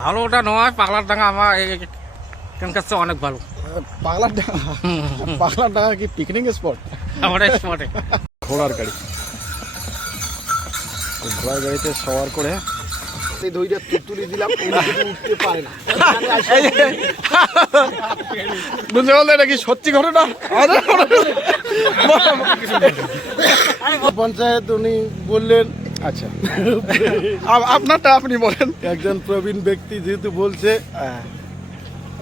ভালো ওটা নয় পাগলার ডাঙ্গা আমার এখানকার চেয়ে অনেক ভালো। পাগলার ডাঙ্গা পাগলার ডাঙ্গা কি পিকনিক স্পট আমার স্পটে ঘোড়ার গাড়ি। ঘোড়ার গাড়িতে সওয়ার করে দইটা দিলাম উঠতে পারে না। বুঝতে পারলে এটা কি সত্যি ঘটনা? পঞ্চায়েত উনি বললেন আচ্ছা। আপনারটা আপনি বলেন। একজন প্রবীণ ব্যক্তি যেহেতু বলছে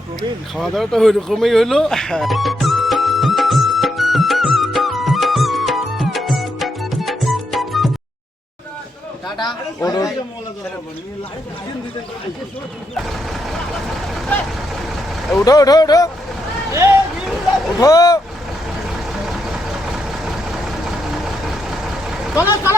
প্রবীণ খাওয়া দাওয়াটা ওই রকমই হইল উঠো উঠো উঠো। উঠো। উঠো উঠো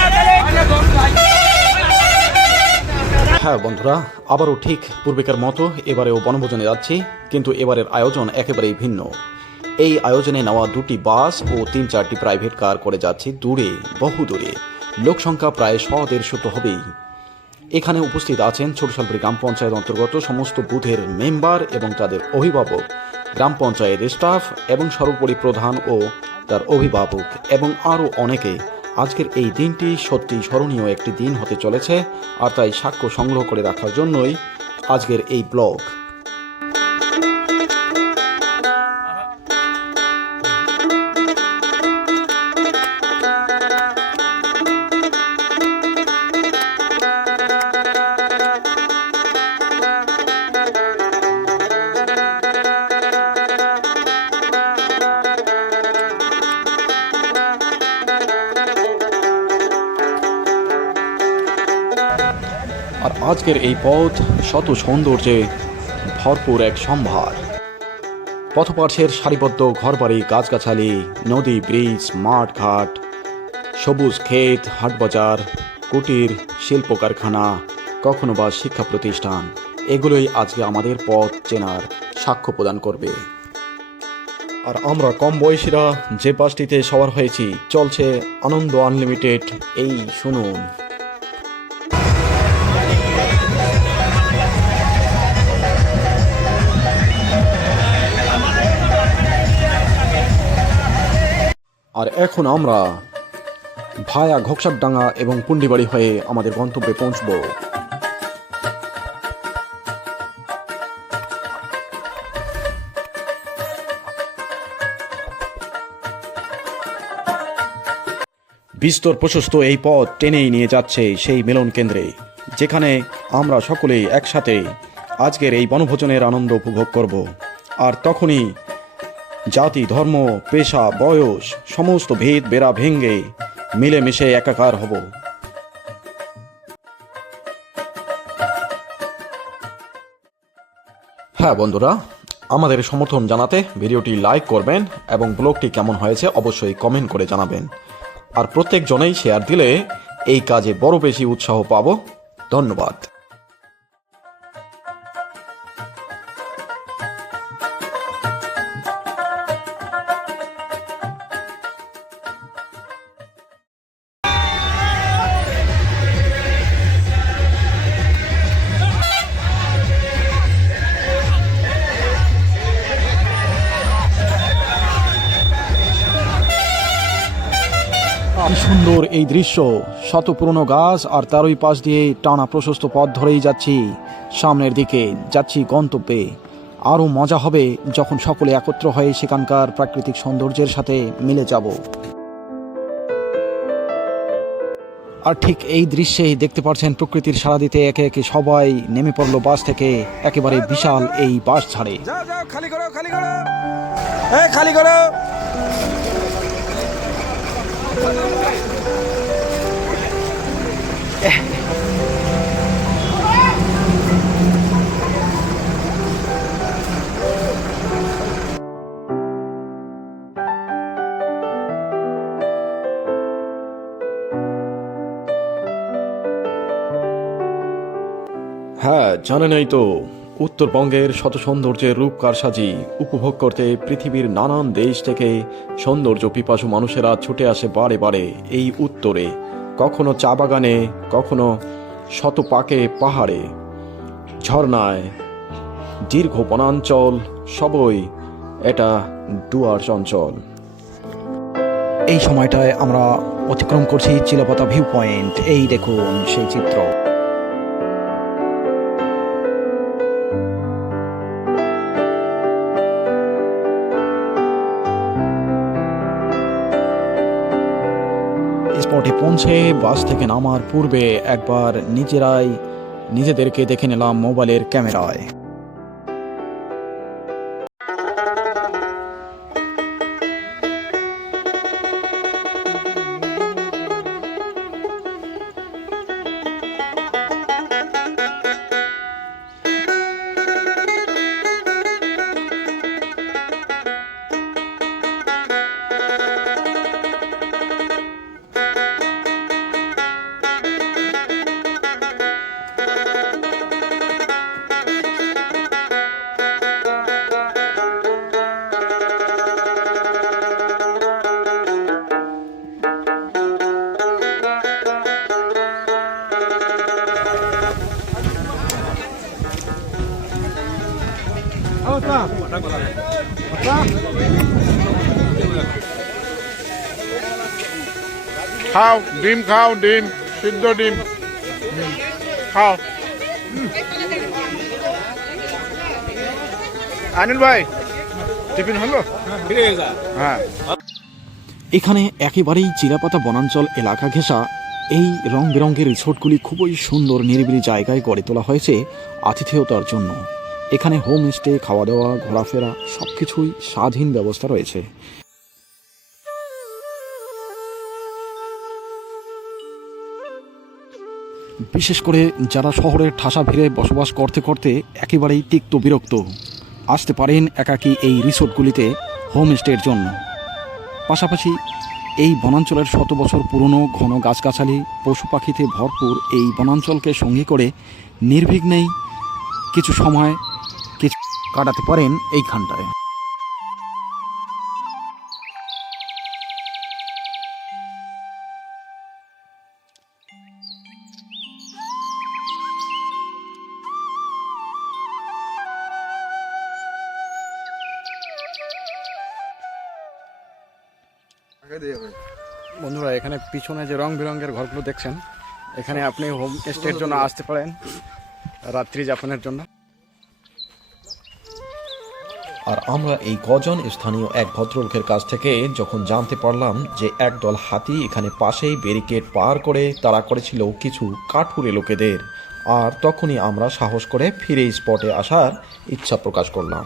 হ্যাঁ বন্ধুরা, আবারও ঠিক পূর্বেকার মতো এবারেও বনভোজনে যাচ্ছি, কিন্তু এবারের আয়োজন একেবারেই ভিন্ন। এই আয়োজনে নেওয়া দুটি বাস ও তিন চারটি প্রাইভেট কার করে যাচ্ছি দূরে, বহু দূরে। লোকসংখ্যা প্রায় শ দেড়শো তো হবেই। এখানে উপস্থিত আছেন ছোটশালপুরি গ্রাম পঞ্চায়েত অন্তর্গত সমস্ত বুথের মেম্বার এবং তাদের অভিভাবক, গ্রাম পঞ্চায়েত স্টাফ এবং সর্বোপরি প্রধান ও তার অভিভাবক এবং আরও অনেকে আজকের এই দিনটি সত্যি স্মরণীয় একটি দিন হতে চলেছে, আর তাই সাক্ষ্য সংগ্রহ করে রাখার জন্যই আজকের এই ব্লগ। আজকের এই পথ শত সৌন্দর্যে ভরপুর এক সম্ভার। পথপার্শ্বের সারিবদ্ধ ঘরবাড়ি, গাছগাছালি, নদী, ব্রিজ মাঠ ঘাট সবুজ ক্ষেত, হাটবাজার, কুটির শিল্প কারখানা কখনো বা শিক্ষা প্রতিষ্ঠান, এগুলোই আজকে আমাদের পথ চেনার সাক্ষ্য প্রদান করবে। আর আমরা কম বয়সীরা যে বাসটিতে সবার হয়েছি, চলছে আনন্দ আনলিমিটেড, এই শুনুন। আর এখন আমরা ভায়া ঘোকসাপডাঙ্গা এবং পুন্ডিবাড়ি হয়ে আমাদের গন্তব্যে পৌঁছব। বিস্তর প্রশস্ত এই পথ টেনেই নিয়ে যাচ্ছে সেই মিলন কেন্দ্রে, যেখানে আমরা সকলেই একসাথে আজকের এই বনভোজনের আনন্দ উপভোগ করব। আর তখনই জাতি, ধর্ম, পেশা, বয়স, সমস্ত ভেদ বেড়া ভেঙ্গে মিলেমিশে একাকার হব। হ্যাঁ বন্ধুরা, আমাদের সমর্থন জানাতে ভিডিওটি লাইক করবেন এবং ব্লগটি কেমন হয়েছে অবশ্যই কমেন্ট করে জানাবেন। আর প্রত্যেক জনেই শেয়ার দিলে এই কাজে বড় বেশি উৎসাহ পাব। ধন্যবাদ। কি সুন্দর এই দৃশ্য। শত পুরনো গাছ আর তারই পাশ দিয়ে টানা প্রশস্ত পথ ধরেই যাচ্ছি। সামনের দিকে যাচ্ছি গন্তব্যে। আরও মজা হবে যখন সকলে একত্র হয়ে সেখানকার প্রাকৃতিক সৌন্দর্যের সাথে মিলে যাব। আর ঠিক এই দৃশ্যেই দেখতে পাচ্ছেন প্রকৃতির সারা দিতে একে একে সবাই নেমে পড়ল বাস থেকে। একেবারে বিশাল এই বাস ছাড়ে। খালি করো খালি করো। খালি করো। হ্যাঁ জানেনই তো উত্তরবঙ্গের শত সৌন্দর্যের রূপ কারসাজি উপভোগ করতে পৃথিবীর নানান দেশ থেকে সৌন্দর্য পিপাসু মানুষেরা ছুটে আসে বারে বারে এই উত্তরে। কখনো চা বাগানে, কখনো শত পাকে পাহাড়ে। ঝর্ণায় দীর্ঘ বনাঞ্চল সবই এটা ডুয়ার চঞ্চল। এই সময়টায় আমরা অতিক্রম করছি চিলাপাতা ভিউ পয়েন্ট এই দেখুন সেই চিত্র। স্পটে পৌঁছে বাস থেকে নামার পূর্বে একবার নিজেরাই নিজেদেরকে দেখে নিলাম মোবাইলের ক্যামেরায়। খাও, ডিম খাও, ডিম, সিদ্ধ ডিম। খাও। আনিল ভাই, টিফিন হলো? হ্যাঁ। এখানে একেবারেই চিলাপাতা বনাঞ্চল এলাকা ঘেঁষা, এই রং বেরঙের রিসোর্টগুলি খুবই সুন্দর, নিরিবিলি জায়গায় গড়ে তোলা হয়েছে আতিথেয়তার জন্য। এখানে হোম স্টে খাওয়া দাওয়া ঘোরাফেরা সব কিছুই স্বাধীন ব্যবস্থা রয়েছে। বিশেষ করে যারা শহরের ঠাসা ভিড়ে বসবাস করতে করতে একেবারেই তিক্ত বিরক্ত। আসতে পারেন একাকী এই রিসোর্টগুলিতে, হোম স্টের জন্য। পাশাপাশি এই বনাঞ্চলের শত বছর পুরনো ঘন গাছগাছালি, পশু পাখিতে ভরপুর এই বনাঞ্চলকে সঙ্গী করে নির্বিঘ্নেই কিছু সময়, কিছু কাটাতে পারেন এইখানটায় বন্ধুরা এখানে পিছনে যে রং বেরঙের ঘরগুলো দেখছেন এখানে আপনি হোম স্টের জন্য আসতে পারেন রাত্রি যাপনের জন্য। আর আমরা এই কজন স্থানীয় এক ভদ্রলোকের কাছ থেকে যখন জানতে পারলাম যে একদল হাতি এখানে পাশেই ব্যারিকেড পার করে তারা করেছিল কিছু কাঠুরে লোকেদের আর তখনই আমরা সাহস করে ফিরে স্পটে আসার ইচ্ছা প্রকাশ করলাম।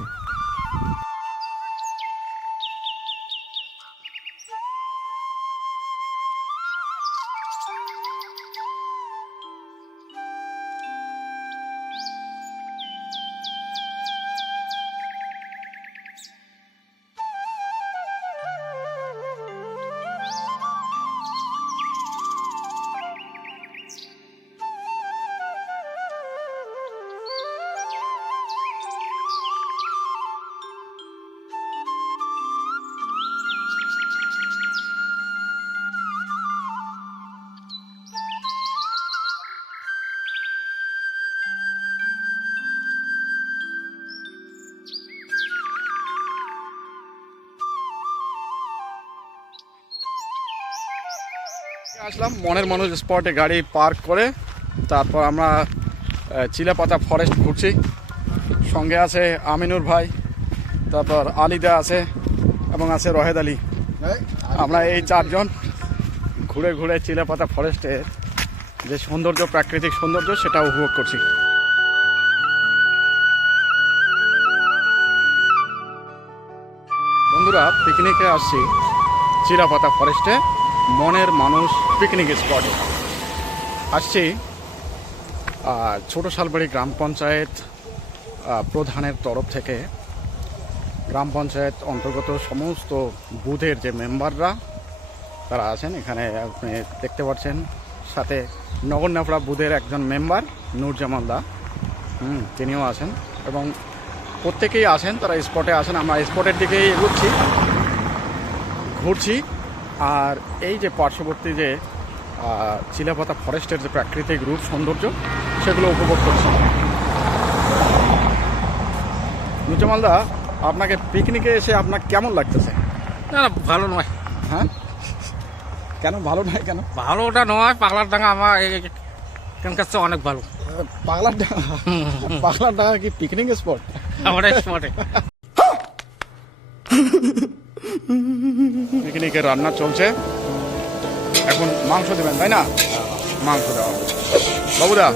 আসলাম মনের মানুষ স্পটে গাড়ি পার্ক করে তারপর আমরা চিলাপাতা ফরেস্ট ঘুরছি। সঙ্গে আছে আমিনুর ভাই তারপর আলিদা আছে এবং আছে রহেদ আলী। আমরা এই চারজন ঘুরে ঘুরে চিলাপাতা ফরেস্টের যে সৌন্দর্য প্রাকৃতিক সৌন্দর্য সেটা উপভোগ করছি। বন্ধুরা পিকনিকে আসছি চিলাপাতা ফরেস্টে মনের মানুষ পিকনিক স্পটে আসছি ছোট শালবাড়ি গ্রাম পঞ্চায়েত প্রধানের তরফ থেকে। গ্রাম পঞ্চায়েত অন্তর্গত সমস্ত বুথের যে মেম্বাররা তারা আছেন। এখানে আপনি দেখতে পাচ্ছেন, সাথে নগর নেফড়া বুথের একজন মেম্বার নূরজামাল দা। হুম, তিনিও আছেন এবং প্রত্যেকেই আসেন তারা স্পটে আসেন আমরা স্পটের দিকেই এগোচ্ছি। ঘুরছি। আর এই যে পার্শ্ববর্তী যে চিলাপাতা ফরেস্টের যে প্রাকৃতিক রূপ সৌন্দর্য সেগুলো উপভোগ করছি। নুচমালদা আপনাকে পিকনিকে এসে আপনার কেমন লাগতেছে? না না ভালো নয়। হ্যাঁ? কেন ভালো নয় কেন? ভালোটা নয় পাগলার ডাঙ্গা আমার এখানকার চেয়ে অনেক ভালো। পাগলার ডাঙা? পাগলার ডাঙা কি পিকনিক স্পট আমার স্পটে পিকনিকের রান্না চলছে। এখন মাংস দেবেন তাই না? মাংস দেওয়া। বাবুদা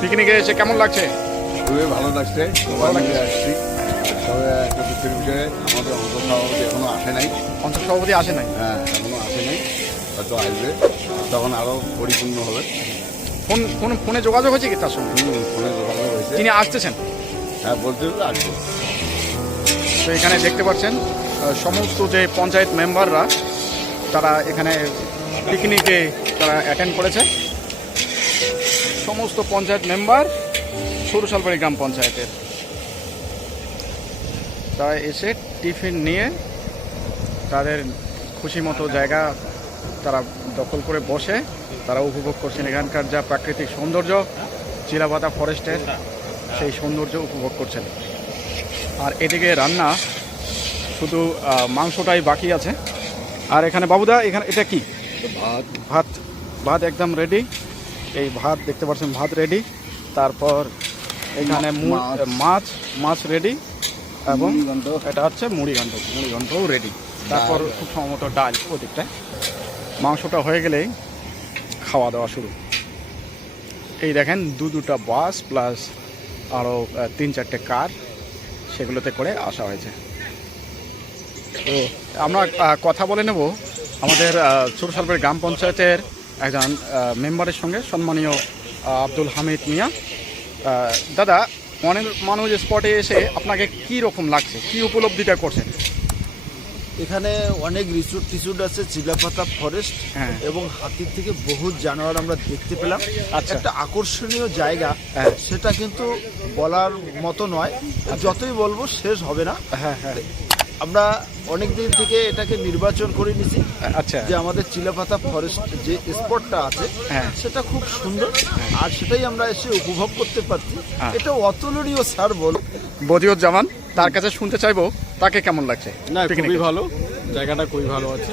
পিকনিকে এসে কেমন লাগছে? খুবই ভালো লাগছে। সবাই মিলে আসছি। তবে দুঃখের বিষয়ে আমাদের অন্তর্সভাপতি এখনও আসে নাই। অঞ্চল সভাপতি আসে নাই? হ্যাঁ এখনও আসে নাই। হয়তো আসবে। তখন আরও পরিপূর্ণ হবে। ফোন ফোন ফোনে যোগাযোগ হয়েছে কি তার সঙ্গে? ফোনে যোগাযোগ হয়েছে। তিনি আসতেছেন? হ্যাঁ বলতে আসব। তো এখানে দেখতে পাচ্ছেন সমস্ত যে পঞ্চায়েত মেম্বাররা, তারা এখানে পিকনিকে তারা অ্যাটেন্ড করেছে। সমস্ত পঞ্চায়েত মেম্বার সরুশালবাড়ি গ্রাম পঞ্চায়েতের। তারা এসে টিফিন নিয়ে তাদের খুশি মতো জায়গা তারা দখল করে বসে, তারা উপভোগ করছেন এখানকার যা প্রাকৃতিক সৌন্দর্য চিলাপাতা ফরেস্টের সেই সৌন্দর্য উপভোগ করছেন। আর এদিকে রান্না শুধু মাংসটাই বাকি আছে। আর এখানে বাবুদা এখানে এটা কি? ভাত। ভাত ভাত একদম রেডি এই ভাত দেখতে পাচ্ছেন ভাত রেডি তারপর এখানে মাছ। মাছ রেডি এবং এটা হচ্ছে মুড়ি ঘন্ট মুড়ি ঘন্টও রেডি তারপর খুব সম্ভবত ডাল ওদিকটায় মাংসটা হয়ে গেলেই খাওয়া দাওয়া শুরু। এই দেখেন দু দুটা বাস প্লাস আরও তিন চারটে কার সেগুলোতে করে আসা হয়েছে। তো আমরা কথা বলে নেব আমাদের ছোটসালপুর গ্রাম পঞ্চায়েতের একজন মেম্বারের সঙ্গে সম্মানীয় আব্দুল হামিদ মিয়া। দাদা অনেক মানুষ স্পটে এসে আপনাকে কি রকম লাগছে? কি উপলব্ধিটা করছেন? এখানে অনেক রিসোর্ট টিসুট আছে চিলাপাতা ফরেস্ট হ্যাঁ। এবং হাতির থেকে বহু জানোয়ার আমরা দেখতে পেলাম। আচ্ছা। একটা আকর্ষণীয় জায়গা হ্যাঁ। সেটা কিন্তু বলার মতো নয়। যতই বলব শেষ হবে না। হ্যাঁ হ্যাঁ। আমরা অনেক দিন থেকে এটাকে নির্বাচন করে নিছি আচ্ছা। যে আমাদের চিলাপাতা ফরেস্ট যে স্পটটা আছে হ্যাঁ। সেটা খুব সুন্দর। আর সেটাই আমরা এসে উপভোগ করতে পারছি। হ্যাঁ। এটা অতুলনীয় স্যার বল। বদিউজ্জামান তার কাছে শুনতে চাইব তাকে কেমন লাগছে? না খুবই ভালো। জায়গাটা খুবই ভালো আছে।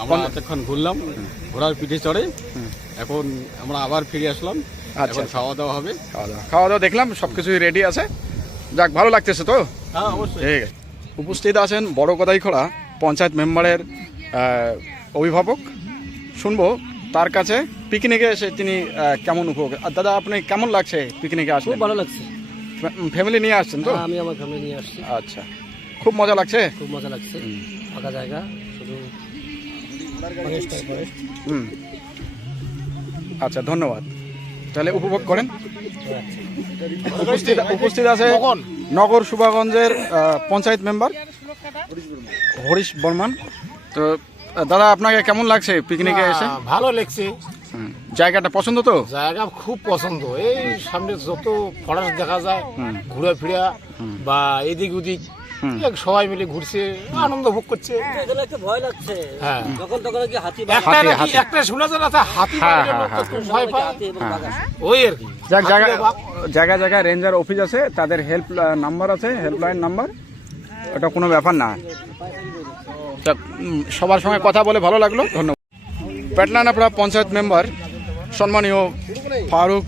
আমরা এতক্ষণ ঘুরলাম ঘোড়ার পিঠে চড়ে। এখন আমরা আবার ফিরে আসলাম। আচ্ছা। খাওয়া দাওয়া হবে। খাওয়া দাওয়া খাওয়া দাওয়া দেখলাম সবকিছুই রেডি আছে। যাক ভালো লাগতেছে তো? হ্যাঁ অবশ্যই। ঠিক আছে। উপস্থিত আছেন বড় খোলা পঞ্চায়েত মেম্বারের অভিভাবক। শুনব তার কাছে পিকনিকে এসে তিনি কেমন উপভোগ আর দাদা আপনি কেমন লাগছে পিকনিকে আসলে খুব ভালো লাগছে। ফ্যামিলি নিয়ে আসছেন তো? হ্যাঁ, আমি আমার ফ্যামিলি নিয়ে আসছি। আচ্ছা। খুব মজা লাগছে? খুব মজা লাগছে। ফাঁকা জায়গা শুধু হুম। আচ্ছা ধন্যবাদ। তাহলে উপভোগ করেন। উপস্থিত উপস্থিত আছে নগর শুভাগঞ্জের পঞ্চায়েত মেম্বার হরিশ বর্মান। তো দাদা আপনাকে কেমন লাগছে পিকনিকে এসে? ভালো লাগছে। জায়গাটা পছন্দ তো? জায়গা খুব পছন্দ। এই সামনে যত ফরাস দেখা যায় ঘুরে ফিরা বা এদিক ওদিক সবাই মিলে ঘুরছে আনন্দ ভোগ করছে। ভয় লাগছে। হ্যাঁ। যখন তখন কি হাতি একটা হাতি, নাকি হাতি। একটা শোনা যায় না হাতি পাইলে লোক খুব ভয় পায়? হাতি এবং বাঘ আসে। ওই আর কি। জায়গা জায়গায় জায়গায় রেঞ্জার অফিস আছে তাদের হেল্প নাম্বার আছে হেল্পলাইন নাম্বার। এটা কোনো ব্যাপার না। সবার সঙ্গে কথা বলে ভালো লাগল ধন্যবাদ। পেটলানাপড়া পঞ্চায়েত মেম্বার সম্মানীয় ফারুক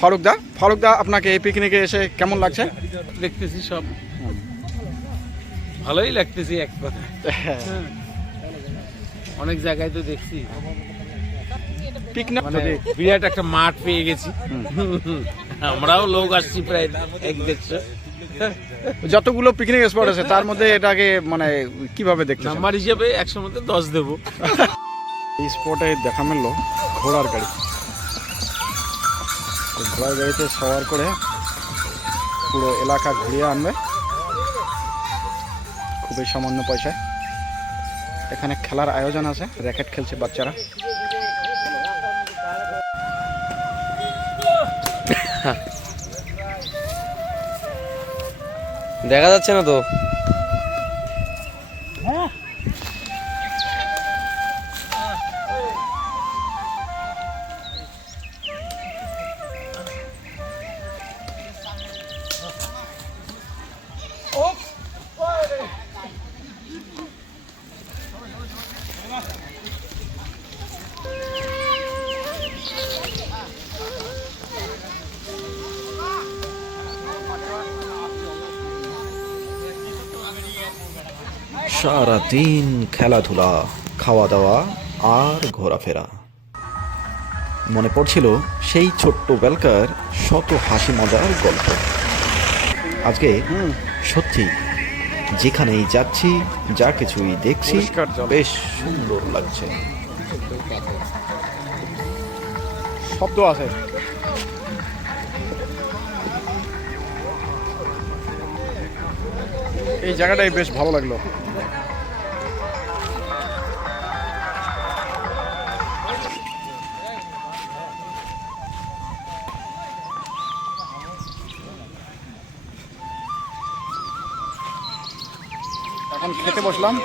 ফারুক দা। ফারুক দা আপনাকে এই পিকনিকে এসে কেমন লাগছে? দেখতেছি সব। ভালোই লাগতেছি এক কথা। অনেক জায়গায় তো দেখছি। পিকনিক মানে বিরাট একটা মাঠ পেয়ে গেছি। আমরাও লোক আসছি প্রায় এক দেড়শো। যতগুলো পিকনিক স্পট আছে তার মধ্যে এটাকে মানে কীভাবে দেখতে নাম্বার হিসেবে একশোর মধ্যে দশ দেবো। এই স্পটে দেখা মিললো ঘোড়ার গাড়ি। ঘোড়ার গাড়িতে সওয়ার করে পুরো এলাকা ঘুরিয়ে আনবে। খুবই সামান্য পয়সায়। এখানে খেলার আয়োজন আছে র্যাকেট খেলছে বাচ্চারা। দেখা যাচ্ছে না তো। সারাদিন খেলাধুলা খাওয়া দাওয়া আর ঘোরাফেরা। মনে পড়ছিল সেই ছোট্ট বেলকার শত হাসি মজার গল্প। আজকে সত্যি যেখানেই যাচ্ছি যা কিছুই দেখছি। বেশ সুন্দর লাগছে। শব্দ আছে। এই জায়গাটাই বেশ ভালো লাগল। বসলাম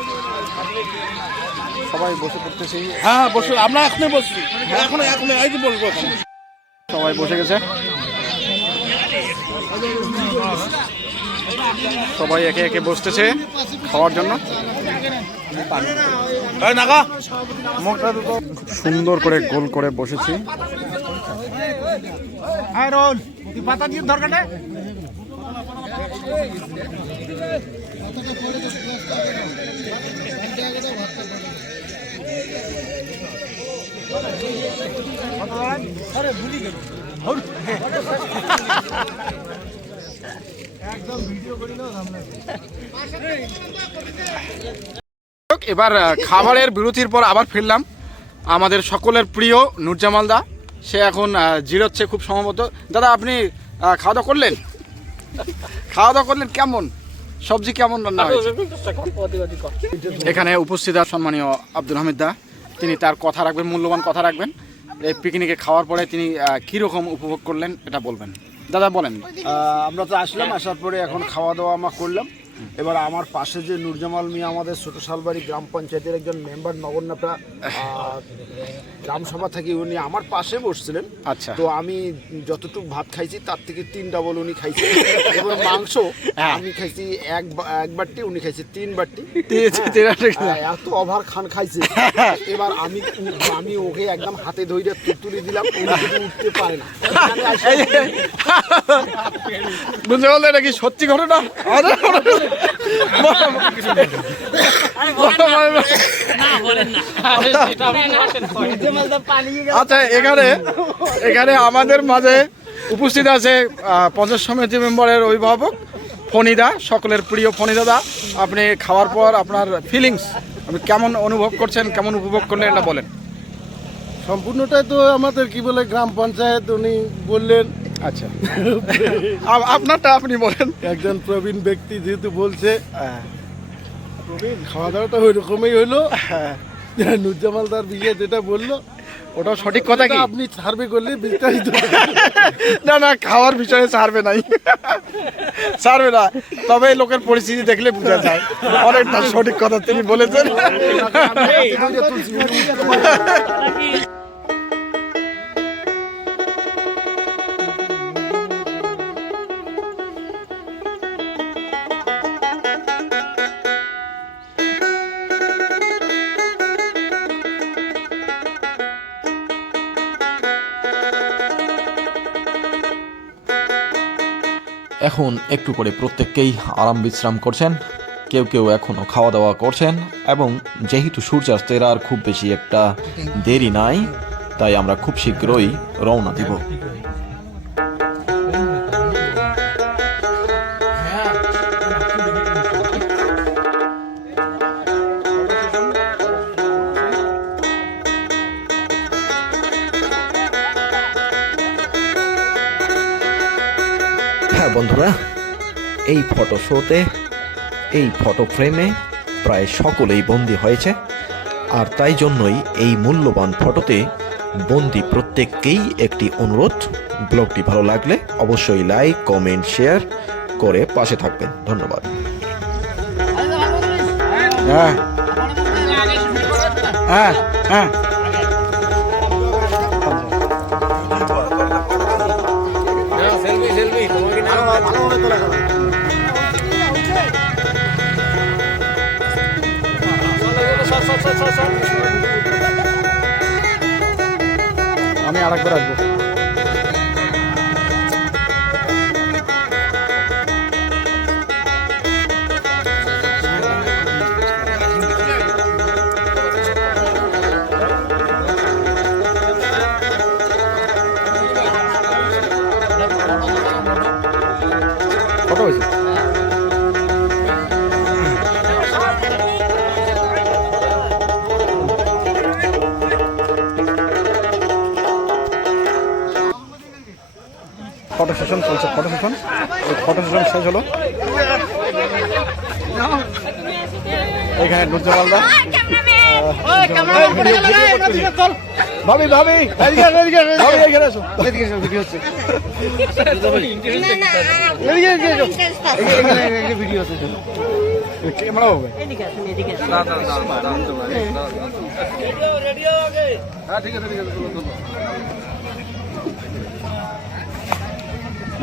সবাই বসে পড়তেছি। হ্যাঁ বসে আমরা এখনই বসছি। এখন এখন এই যে বলব সবাই বসে গেছে। সবাই একে একে বসতেছে খাওয়ার জন্য। খুব সুন্দর করে গোল করে বসেছি। পাতা দিয়ে এবার খাবারের বিরতির পর আবার ফিরলাম। আমাদের সকলের প্রিয় নুরজামালদা সে এখন জিরোচ্ছে খুব সম্ভবত। দাদা, আপনি খাওয়া দাওয়া করলেন? খাওয়া দাওয়া করলেন কেমন? সবজি কেমন রান্না হয়েছে? এখানে উপস্থিত আর সম্মানীয় আব্দুল হামিদ দা তিনি তার কথা রাখবেন মূল্যবান কথা রাখবেন। এই পিকনিকে খাওয়ার পরে তিনি কীরকম কীরকম উপভোগ করলেন এটা বলবেন। দাদা বলেন। আমরা তো আসলাম আসার পরে এখন খাওয়া দাওয়া আমরা করলাম। এবার আমার পাশে যে নুরজামাল মিয়া আমাদের ছোট শালবাড়ি গ্রাম পঞ্চায়েতের একজন মেম্বার নগরনাপা গ্রামসভা থেকে উনি আমার পাশে বসছিলেন। আচ্ছা। তো আমি যতটুকু ভাত খাইছি তার থেকে তিন ডাবল উনি খাইছে। এবং মাংস হ্যাঁ। আমি খাইছি এক এক বাটি উনি খাইছে তিন বাটি। হ্যাঁ, এত অভার খান খাইছে। এবার আমি আমি ওকে একদম হাতে ধরে তুলে দিলাম উনি উঠতে পারে না। বুঝতে পারলে এটা কি সত্যি ঘটনা? আচ্ছা এখানে এখানে আমাদের মাঝে উপস্থিত আছে পঞ্চাশ সমিতি মেম্বারের অভিভাবক ফণিদা, সকলের প্রিয় ফণিদাদা আপনি খাওয়ার পর আপনার ফিলিংস আপনি কেমন অনুভব করছেন, কেমন উপভোগ করলেন এটা বলেন। সম্পূর্ণটাই তো আমাদের কি বলে, গ্রাম পঞ্চায়েত উনি বললেন আচ্ছা আপনারটা আপনি বলেন একজন প্রবীণ ব্যক্তি যেহেতু বলছে প্রবীণ খাওয়া দাওয়াটা ওই রকমই হইল নুজ্জামাল তার বিয়ে যেটা বলল ওটা সঠিক কথা কি আপনি সার্ভে করলে বিস্তারিত না না খাওয়ার বিষয়ে ছাড়বে নাই ছাড়বে না তবে লোকের পরিস্থিতি দেখলে বোঝা যায় অনেকটা সঠিক কথা তিনি বলেছেন এখন একটু করে প্রত্যেককেই আরাম বিশ্রাম করছেন, কেউ কেউ এখনও খাওয়া দাওয়া করছেন এবং যেহেতু সূর্যাস্তের আর খুব বেশি একটা দেরি নাই, তাই আমরা খুব শীঘ্রই রওনা দিব। এই ফটো শোতে এই ফটো ফ্রেমে প্রায় সকলেই বন্দি হয়েছে। আর তাই জন্যই এই মূল্যবান ফটোতে বন্দি প্রত্যেককেই একটি অনুরোধ ব্লগটি ভালো লাগলে অবশ্যই লাইক কমেন্ট শেয়ার করে পাশে থাকবেন। ধন্যবাদ। হ্যাঁ হ্যাঁ হ্যাঁ। আমি আরেকবার ফটো সেশন চলছে ফটো সেশন? ফটো সেশন শেষ হলো। এখানে নুরজামালদা ভাবি ভাবি এদিকে আসো, এদিকে আসো, ভাবি এখানে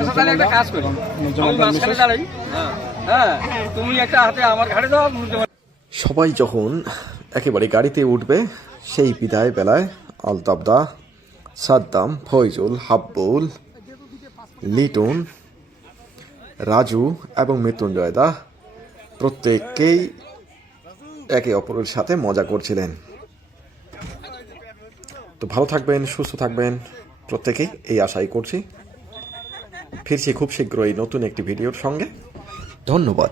হবে তাহলে একটা কাজ করি। নুরজামালদার মিসেস হ্যাঁ তুমি একটা হাতে আমার ঘাড়ে দাও সবাই যখন একেবারে গাড়িতে উঠবে, সেই বিদায় বেলায় আলতাবদা সাদ্দাম, ফয়জুল, হাব্বুল, লিটন, রাজু এবং মৃত্যুঞ্জয় দা, প্রত্যেককেই একে অপরের সাথে মজা করছিলেন। তো ভালো থাকবেন, সুস্থ থাকবেন, প্রত্যেকেই এই আশাই করছি। ফিরছি খুব শীঘ্রই নতুন একটি ভিডিওর সঙ্গে। ধন্যবাদ।